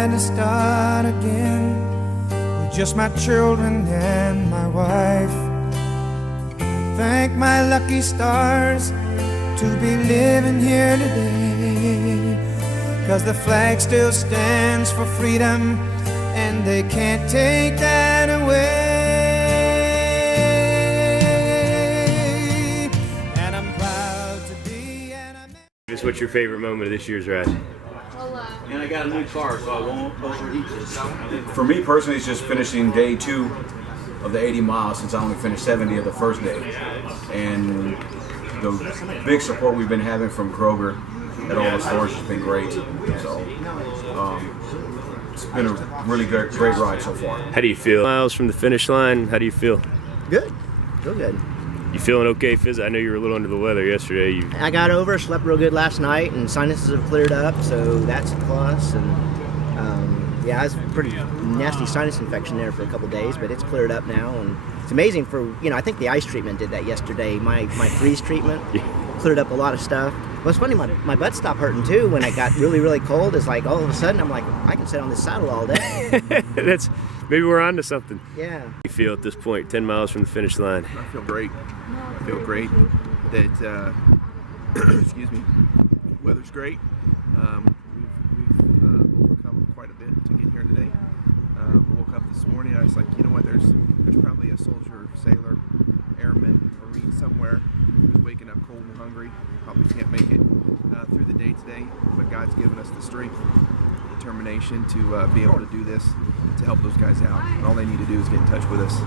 glad to start again with just my children and my wife. Thank my lucky stars to be living here today, 'cause the flag still stands for freedom and they can't take that away. And I'm proud to be an American. What's your favorite moment of this year's ride? And I got a new car, so I won't overheat this. For me personally, it's just finishing day 2 of the 80 miles, since I only finished 70 of the first day. And the big support we've been having from Kroger at all the stores has been great. So it's been a really great ride so far. How do you feel? Miles from the finish line, how do you feel? Good. Feel good. You feeling okay, Fizz? I know you were a little under the weather yesterday. I got over, slept real good last night, and sinuses have cleared up, so that's a plus. And yeah, I was pretty nasty sinus infection there for a couple days, but it's cleared up now, and it's amazing for, I think the ice treatment did that yesterday. My freeze treatment cleared up a lot of stuff. Well, it's funny, my butt stopped hurting too when I got really, really cold. It's like all of a sudden I'm like, I can sit on this saddle all day. Maybe we're on to something. Yeah. How do you feel at this point, 10 miles from the finish line? I feel great. I feel great that, excuse me, weather's great. We've overcome quite a bit to get here today. Woke up this morning, I was like, you know what, there's probably a soldier, sailor, airman, Marine somewhere who's waking up cold and hungry, probably can't make it through the day today, but God's given us the strength, determination to be able to do this, to help those guys out. And all they need to do is get in touch with us.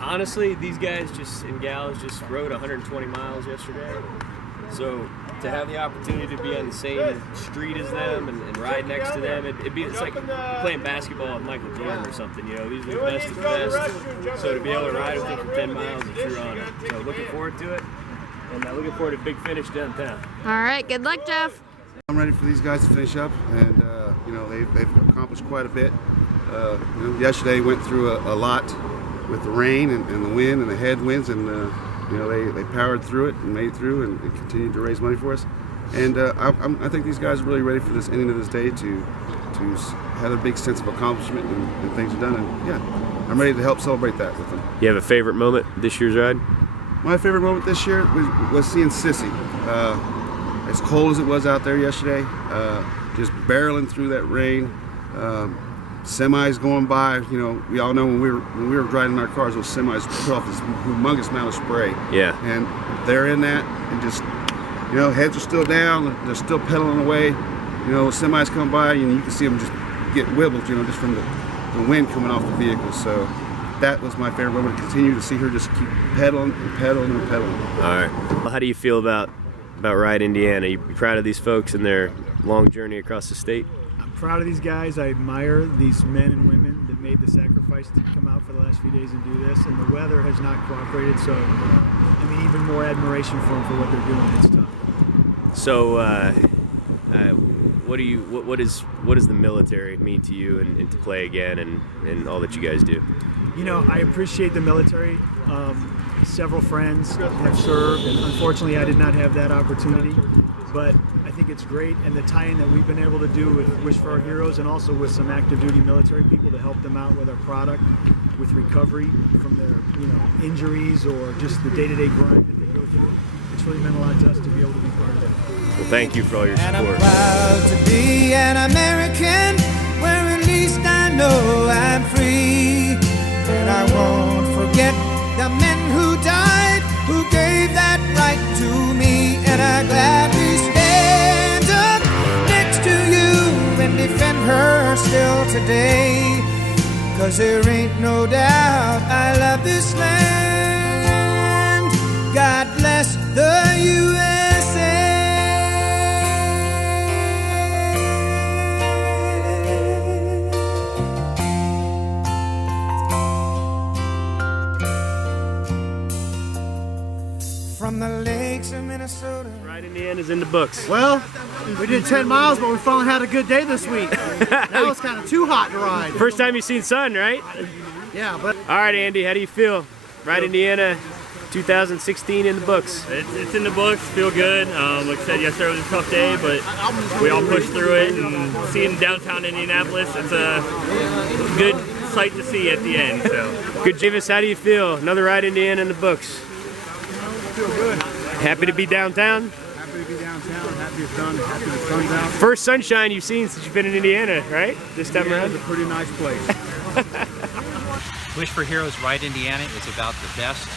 Honestly, these guys and gals just rode 120 miles yesterday. So to have the opportunity to be on the same street as them and ride next to them, it's like playing basketball with Michael Jordan or something. These are the best of the best. So to be able to ride with them for 10 miles is a true honor. So looking forward to it, and looking forward to a big finish downtown. All right, good luck, Jeff. I'm ready for these guys to finish up, and they've accomplished quite a bit. Yesterday went through a lot with the rain and the wind and the headwinds, and they powered through it and made it through and continued to raise money for us. And I think these guys are really ready for this ending of this day to have a big sense of accomplishment and things are done. And yeah, I'm ready to help celebrate that with them. You have a favorite moment this year's ride? My favorite moment this year was seeing Sissy. As cold as it was out there yesterday, just barreling through that rain. Semis going by, we all know when we were driving our cars, those semis put off this humongous amount of spray. Yeah. And they're in that, and just, heads are still down, they're still pedaling away. Semis come by, and you can see them just get wibbled, just from the wind coming off the vehicle. So that was my favorite moment, to continue to see her just keep pedaling and pedaling and pedaling. All right. Well, how do you feel about Ride Indiana? You proud of these folks and their long journey across the state? Proud of these guys. I admire these men and women that made the sacrifice to come out for the last few days and do this, and the weather has not cooperated, so even more admiration for them for what they're doing. It's tough. So what does the military mean to you and to play again and all that you guys do? I appreciate the military. Several friends have served, and unfortunately I did not have that opportunity, but I think it's great, and the tie-in that we've been able to do with Wish for Our Heroes and also with some active duty military people to help them out with our product, with recovery from their injuries or just the day-to-day grind that they go through. It's really meant a lot to us to be able to be part of that. Well, thank you for all your support. And I'm proud to be an American, where at least I know I'm free. And I won't forget the men who died, who gave that right to me. And I gladly stand up next to you and defend her still today. 'Cause there ain't no doubt I love this land. God bless the USA. From the lakes of Minnesota. Ride Indiana's in the books. Well, we did 10 miles, but we finally had a good day this week. That was kind of too hot to ride. First time you've seen sun, right? Yeah, but... All right, Andy, how do you feel? Ride Indiana, 2016 in the books. It's in the books. Feel good. Like I said, yesterday was a tough day, but we all pushed through it. And seeing downtown Indianapolis, it's a good sight to see at the end. So good, Javis. How do you feel? Another ride Indiana in the books. Feel good. Happy to be downtown. Happy to be downtown. Happy it's done. Happy the sun's out. First sunshine you've seen since you've been in Indiana, right? This time around. It's a pretty nice place. Wish for Heroes Ride Indiana is about the best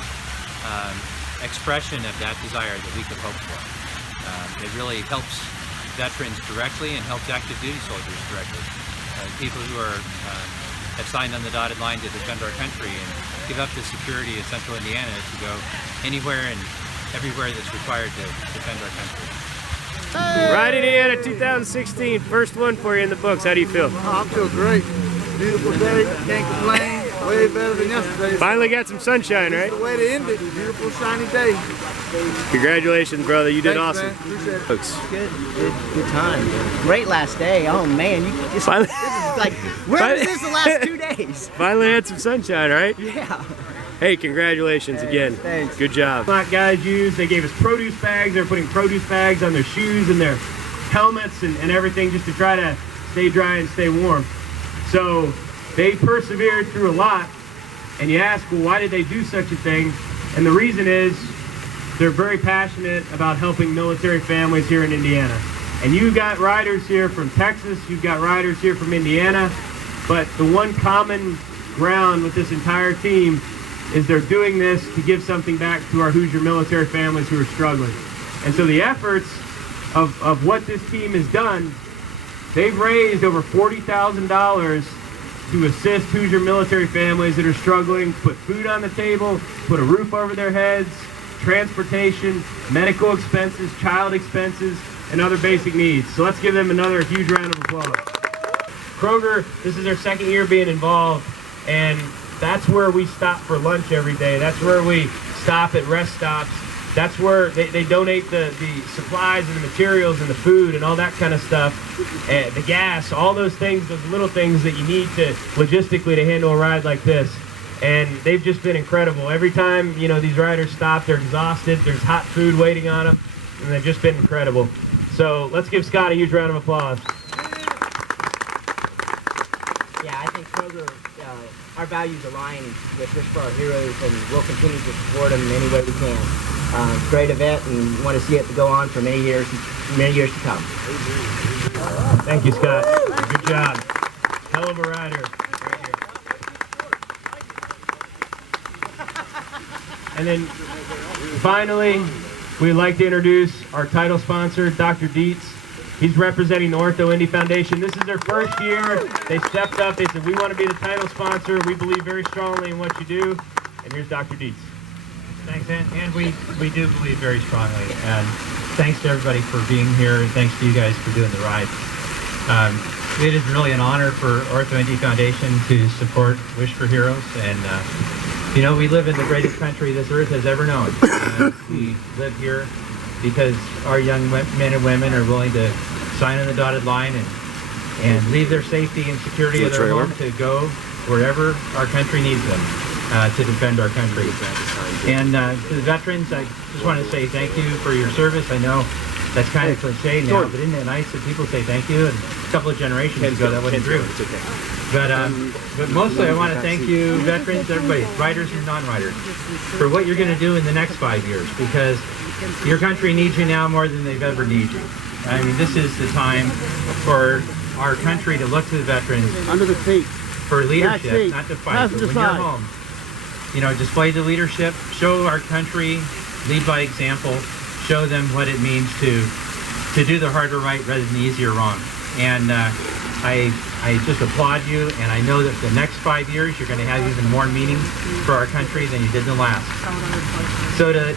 expression of that desire that we could hope for. It really helps veterans directly and helps active duty soldiers directly. People who are have signed on the dotted line to defend our country and give up the security of central Indiana to go anywhere and everywhere that's required to defend our country. Ride Indiana 2016, first one for you in the books. How do you feel? I feel great. Beautiful day, can't complain. Way better than yesterday. Finally got some sunshine, right? That's the way to end it. Beautiful, shiny day. Congratulations, brother. You did Thanks, awesome. man. Appreciate it. Folks. Good time. Great last day. Oh man, you just Finally. this is like where was this the last 2 days? Finally had some sunshine, right? Yeah. Hey, congratulations again. Thanks. Good job. Black guys used. They gave us produce bags. They were putting produce bags on their shoes and their helmets and everything just to try to stay dry and stay warm. So they persevered through a lot. And you ask, well, why did they do such a thing? And the reason is they're very passionate about helping military families here in Indiana. And you've got riders here from Texas, you've got riders here from Indiana, but the one common ground with this entire team is they're doing this to give something back to our Hoosier military families who are struggling. And so the efforts of what this team has done, they've raised over $40,000 to assist Hoosier military families that are struggling, put food on the table, put a roof over their heads, transportation, medical expenses, child expenses, and other basic needs. So let's give them another huge round of applause. Kroger, this is their second year being involved, and that's where we stop for lunch every day. That's where we stop at rest stops. That's where they donate the supplies and the materials and the food and all that kind of stuff, and the gas, all those things, those little things that you need to logistically to handle a ride like this. And they've just been incredible. Every time, you know, these riders stop, they're exhausted, there's hot food waiting on them, and they've just been incredible. So let's give Scott a huge round of applause. Yeah, I think Kroger, our values align with Wish for Our Heroes, and we'll continue to support them in any way we can. Great event, and want to see it go on for many years to come. Thank you, Scott. Good job. Hell of a rider. And then finally, we'd like to introduce our title sponsor, Dr. Dietz. He's representing the Ortho Indy Foundation. This is their first year. They stepped up. They said, we want to be the title sponsor. We believe very strongly in what you do. And here's Dr. Dietz. Thanks, and we do believe very strongly. And thanks to everybody for being here, and thanks to you guys for doing the ride. It is really an honor for Ortho Indy Foundation to support Wish for Heroes. And you know, we live in the greatest country this earth has ever known. We live here because our young men and women are willing to sign on the dotted line and leave their safety and security of their home to go wherever our country needs them to defend our country. And to the veterans, I just want to say thank you for your service. I know that's kind of cliche now, but isn't it nice that people say thank you? And a couple of generations ago that wasn't true. But mostly I want to thank you, veterans, everybody, riders and non-riders, for what you're going to do in the next 5 years, because your country needs you now more than they've ever needed you. I mean, this is the time for our country to look to the veterans Under the seat. for leadership, not to fight. But when you're home, you know, display the leadership, show our country, lead by example, show them what it means to do the harder right rather than the easier wrong. And I just applaud you, and I know that the next 5 years you're going to have even more meaning for our country than you did in the last. So to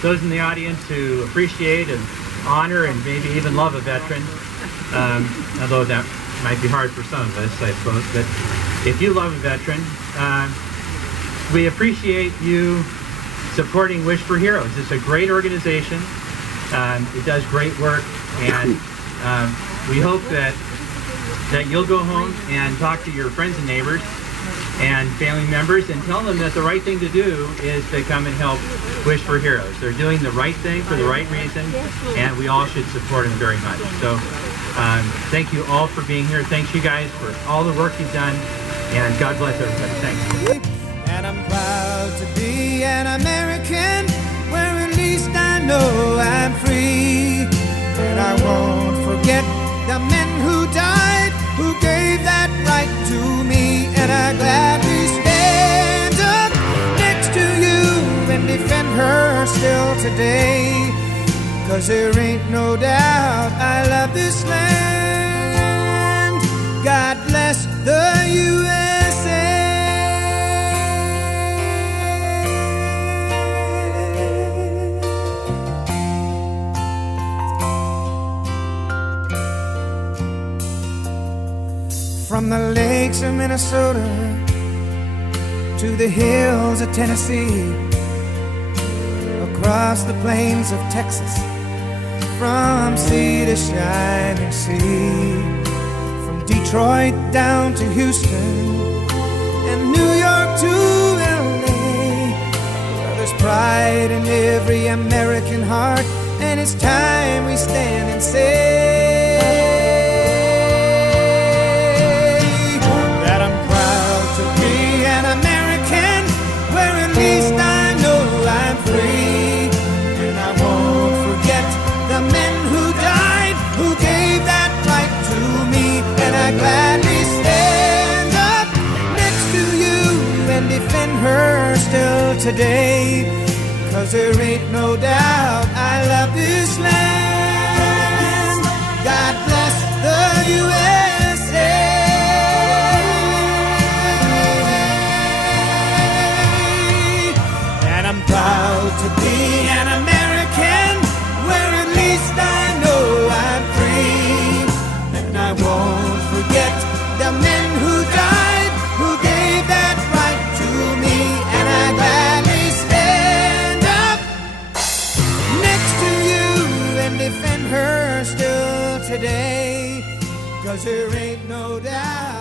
those in the audience who appreciate and honor and maybe even love a veteran, although that might be hard for some of us, I suppose, but if you love a veteran, we appreciate you supporting Wish for Heroes. It's a great organization. It does great work, and we hope that you'll go home and talk to your friends and neighbors and family members, and tell them that the right thing to do is to come and help Wish for Heroes. They're doing the right thing for the right reason, and we all should support them very much. So thank you all for being here. Thanks you guys for all the work you've done, and God bless everybody. Thanks. And I'm proud to be an American, where at least I know I'm free. And I won't forget the men who died, who gave that right to me. And I gladly stand up next to you and defend her still today. 'Cause there ain't no doubt I love this land. God bless the USA. From the lakes of Minnesota to the hills of Tennessee, across the plains of Texas, from sea to shining sea, from Detroit down to Houston and New York to LA, well, there's pride in every American heart, and it's time we stand and say gladly stand up next to you and defend her still today. 'Cause there ain't no doubt I love this land. God bless the USA. And I'm proud to be an American, where at least I know I'm free. And I won't forget the men who died, who gave that right to me. And I gladly stand up next to you and defend her still today. 'Cause there ain't no doubt